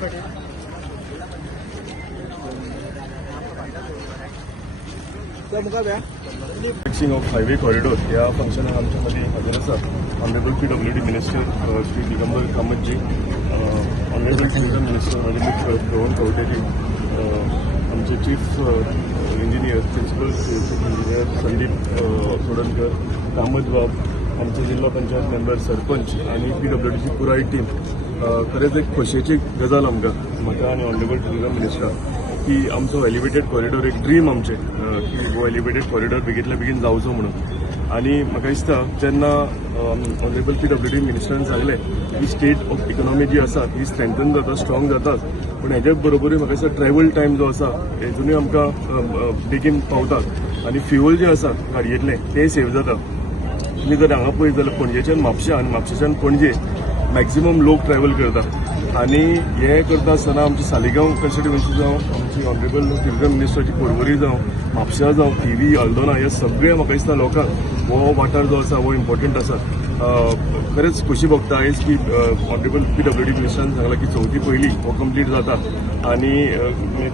Fixing of highway corridor या फंक्शनाक आमच्या मदीं हजर आसा honourable PWD minister Shri Digambar Kamatji, honourable tourism minister माझे रोहन खंवटेजी, आमचे chief engineer principal chief engineer Sandeep Sodankar, Kamat बाब, आमचे जिल्हा पंचायत मेंबर, सरपंच आणि PWDची पुराय टीम. खरेंच एक खोशयेची गजाल म्हाका आनी ऑनरेबल टुरिझम मिनिस्टर की आमचो एलिवेटेड कॉरिडोर एक ड्रीम आमचें की हो एलिवेटेड कॉरिडोर बेगींतल्या बेगीन जावचो म्हणून. आनी म्हाका दिसता जेन्ना ऑनरेबल PWD मिनिस्टरान सांगलें की स्टेट ऑफ इकॉनॉमी जी आसा ही स्ट्रेंथन जाता, स्ट्रॉंग जाताच, पूण हेज्या बरोबरूय म्हाका दिसता ट्रॅव्हल टायम जो आसा हेतूनय आमकां बेगीन पावतात आनी फ्युअल जें आसा गाडयेंतलें तें सेव जाता. तुमी जर हांगा पळयत जाल्यार पणजेच्यान म्हापशा आनी म्हापशेच्यान पणजे मॅक्झिमम लोक ट्रॅव्हल करतात आनी हे करता आसतना आमची सालिगांव कॉन्स्टिट्युएन्सी जावं, आमची ऑनरेबल टुरिझम मिनिस्टराची पर्वरी जावं, म्हापशा जावं, थिवी, आल्दोना ह्या सगळ्या म्हाका दिसता लोकांक हो वाठार जो आसा हो इम्पॉर्टंट आसा. खरेंच खोशी भोगता आयज की ऑनरेबल PWD मिनिस्टरान सांगलां की 4थी पयली हो कंप्लीट जाता आनी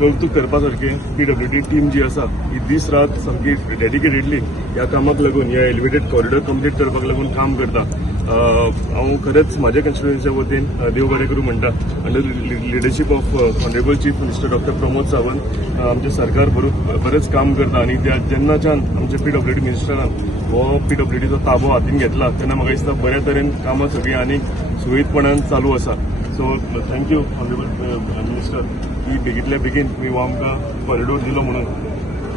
कौतूक करपा सारकें PWD टीम जी आसा ही दीस रात सामकी डेडिकेटेडली ह्या कामाक लागून ह्या एलिवेटेड कॉरिडोर कंप्लीट करपाक लागून काम करता. हांव खरेंच म्हाज्या कॉन्स्टिट्युएन्सीच्या वतीन देव बरें करूं म्हणटा. Under leadership of honourable chief minister doctor Pramod Sawant आमचें सरकार बरेंच काम करता आनी जेन्नाच्यान आमच्या PWD मिनिस्टरान हो PWDचो ताबो हातीन घेतला तेन्ना म्हाका दिसता बऱ्या तरेन कामां सगळीं आनीक सुरळीतपणान चालू आसा. सो थँक्यू ऑनरेबल मिनिस्टर की बेगींतल्या बेगीन तुमी हो आमकां कॉरिडोर दिलो म्हणून.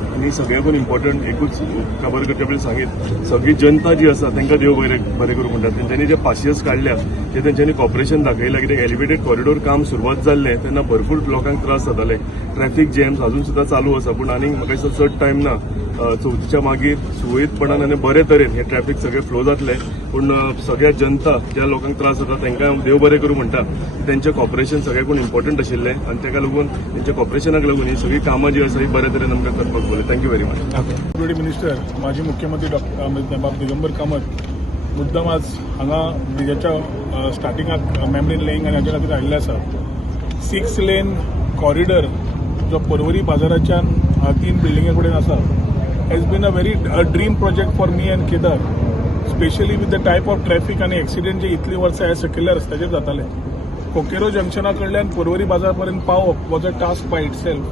आनी सगळ्याकून इम्पॉर्टंट एकूच खबर करचे पयलीं सांगीत सगळी जनता जी आसा तांकां देव बरें करूं म्हणटा. तेंच्यांनी जे पासियस काडल्या ते तेंच्यांनी कॉपरेशन दाखयलां कित्याक एलिवेटेड कॉरिडोर काम सुरवात जाल्लें तेन्ना भरपूर लोकांक त्रास जाताले. ट्रॅफिक जॅम्स अजून सुद्दां चालू आसा पूण आनीक म्हाका दिसता चड टायम ना. 4थीच्या मागीर सुरळीतपणान आनी बरे तरेन हे ट्रॅफिक सगळें फ्लो जातलें. पूण सगळ्या जनता ज्या लोकांक त्रास जाता तांकां देव बरें करूं म्हणटा की तेंचें कॉपरेशन सगळ्याकून इम्पॉर्टंट आशिल्लें आनी ताका लागून तेंच्या कॉपरेशनाक लागून ही सगळी कामां जी आसा ही बरे तरेन आमकां करपाक पडली. Thank you very much. PWD minister माजी मुख्यमंत्री डॉ. दिगंबर कामत मुद्दाम आज हांगा हेच्या स्टार्टिंगाक मेमरी लेईंग आनी हाच्या खातीर आयिल्ले आसा. 6 लेन कॉरिडर जो पर्वरी बाजाराच्यान 3 बिल्डिंगे कडेन आसा has been a very dream project for me and Kedar, especially with the type of traffic and accident जे इतली वर्सां ह्या सकयल्ल्या रस्त्याचेर जाताले. कोकेरो जंक्शना कडल्यान पर्वरी बाजार पर्यंत पावप was a task by itself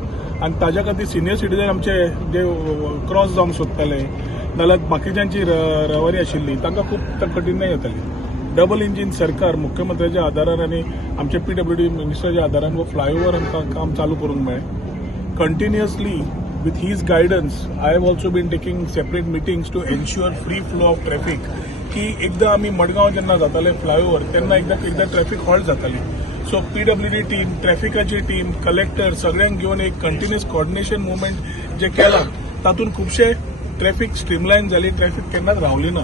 आनी ताज्या खातीर सिनियर सिटीजन आमचे जे क्रॉस जावंक सोदताले नाल्यार बाकीच्यांची रवारी आशिल्ली तांकां खूब कठीणाई जाताली. डबल इंजीन सरकार मुख्यमंत्र्याच्या आदारान आनी आमचे PWD मिनिस्टराच्या आदारान हो फ्लायओव्हर आमकां काम चालू करूंक मेळ्ळें. Continuously with his guidance I have also been taking separate meetings to ensure free flow of traffic की एकदा आम्ही मडगांव जेन्ना जाताले फ्लायओव्हर तेन्ना एकदा ट्रॅफिक हॉल्ट जाताली. सो PWD टीम, ट्रॅफिकाची टीम, कलेक्टर सगळ्यांक घेवन एक कंटिन्युअस कोऑर्डिनेशन मुवमेंट जे केलां तातूंत खुबशे ट्रॅफिक स्ट्रीमलायन जाली, ट्रॅफिक केन्नाच रावली ना.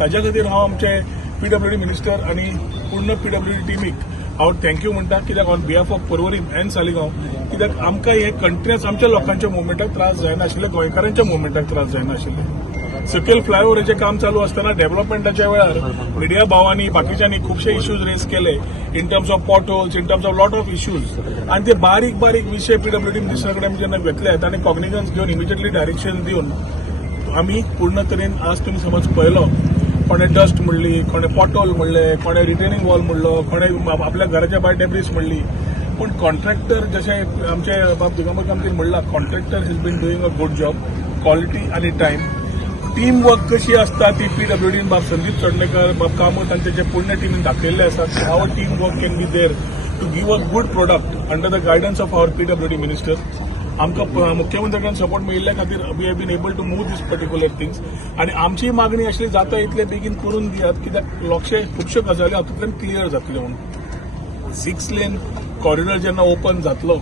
ताज्या खातीर हांव आमचे PWD मिनिस्टर आनी पूर्ण PWD टीमीक हांव थँक्यू म्हणटा कित्याक on behalf of Porvorim end Saligao कित्याक आमकां हे कंटिन्युअस आमच्या लोकांच्या मुवमेंटाक त्रास जायनाशिल्ले, गोंयकारांच्या मुवमेंटाक त्रास जायनाशिल्ले. सकयल फ्लायओव्हराचें काम चालू आसतना डेव्हलपमेंटाच्या वेळार मिडिया भावांनी बाकीच्यांनी खुबशे इश्यूज रेज केले in terms of potholes, in terms of lot of issues आनी ते बारीक बारीक विशय PWD मिनिस्टरा कडेन जेन्ना घेतले तांणी कॉग्निजन्स घेवन इमिजिएटली डायरेक्शन दिवन आमी पूर्ण तरेन आज तुमी समज पळयलो कोणे डस्ट म्हणली, कोणे पॉटहोल म्हणले, कोणे रिटेनिंग वॉल म्हणलो, कोणे आपल्या घराच्या भायर डेब्रिस म्हणली. पूण कॉन्ट्रॅक्टर जशें आमचे बाब दिगंबर कामतीन म्हणला contractor has been doing a good job, quality आनी टायम. टीम वर्क कशी आसता ती PWDन बाब संदीप चोडणेकर, बाब कामत आनी तेचे पूर्ण टीमीन दाखयल्ले आसा की how team work can be there to give a good product under the guidance of our PWD minister. आमकां मुख्यमंत्र्याकडून सपोर्ट मेळिल्ल्या खातीर we have been able to move these particular things आनी आमची मागणी आसली जाता इतले बेगीन करून दियात कित्याक खुबश्यो गजाली हातूंतल्यान क्लियर जातल्यो म्हणून. 6 लेन कॉरिडॉर जेन्ना ओपन जातलो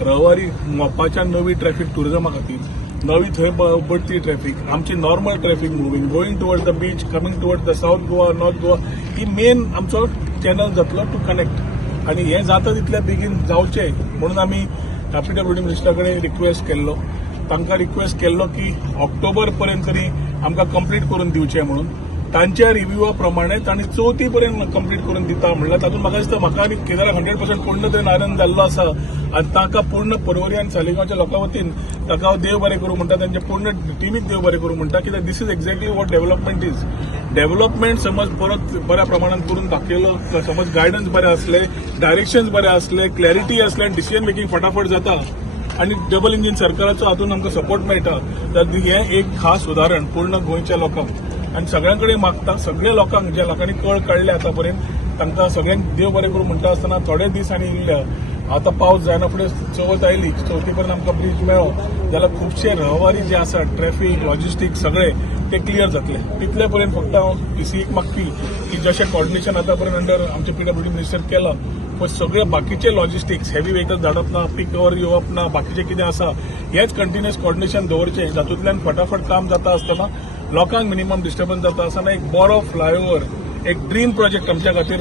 रविवारी मोपाच्या नवी ट्रॅफिक टुरिझमा खातीर, नवी थंय बडती ट्रॅफिक, आमची normal traffic moving going towards the beach, coming towards the south Goa, north Goa he main आमचो चॅनल जातलो टू कनेक्ट आनी हें जाता तितल्या बेगीन जावचें म्हणून आमी PWD मिनिस्टरा कडेन रिक्वेस्ट केल्लो. तांकां रिक्वेस्ट केल्लो की ऑक्टोबर पर्यंत तरी आमकां कंप्लीट करून दिवचें म्हणून. तांच्या रिव्ह्यूआ प्रमाणे तांणी 34 पर्यंत कंप्लीट करून दिता म्हणल्यार तातूंत म्हाका दिसता म्हाका आनी केदाराक 100% पूर्ण थंय आनंद जाल्लो आसा आनी ताका पूर्ण पर्वरी आनी सालिगांवच्या लोकां वतीन ताका हांव देव बरें करूं म्हणटा, तांचे पूर्ण टिमीक देव बरें करूं म्हणटा, कित्याक this is exactly what development is. Development समज परत बऱ्या प्रमाणात करून दाखयलो, समज गायडन्स बरें असले, डायरेक्शन्स बरें असले, क्लॅरिटी असले आनी डिसिजन मेकिंग फटाफट जाता आणि डबल इंजिन सरकाराचो हातून आमकां सपोर्ट मेळटा, तर हें एक खास उदाहरण पूर्ण गोंयच्या लोकांक आनी सगळ्यां कडेन मागता, सगळ्या लोकांक ज्या लोकांनी कळ काडले आतां पर्यंत तांकां सगळ्यांक देव बरें करूं म्हणटा आसतना थोडे दीस आनी उरल्या. आतां पावस जायना फुडें चवथ आयली, चवथी पर्यंत आमकां ब्रिज मेळ्ळो जाल्यार खुबशे रहवारी जे आसा, ट्रॅफिक, लॉजिस्टीक सगळे ते क्लियर जातले. तितले पर्यंत फक्त हांव पीसीक मागपी की जशें कॉर्डिनेशन आतां पर्यंत अंडर आमचे पीडब्ल्यूडी मिनिस्टर केलां, पण सगळे बाकीचे लॉजिस्टिक्स, हेवी व्हेकल्स धाडप ना, पीक ओवर येवप ना, बाकीचे कितें आसा हेच कंटिन्युअस कॉर्डिनेशन दवरचें, जातूंतल्यान फटाफट काम जाता आसतना लोकांक मिनिमम डिस्टर्बन्स जाता आसतना एक बरो फ्लायओव्हर, एक ड्रीम प्रोजेक्ट आमच्या खातीर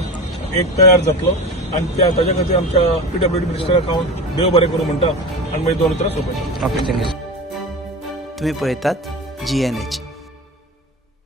एक तयार जातलो आनी ताच्या खातीर आमच्या पीडब्ल्यूडी मिनिस्टराक हांव देव बरें करूं म्हणटा आनी मागीर 2 उतरां सोंपयता. Okay, thank you. तुम्ही पळयतात GNH.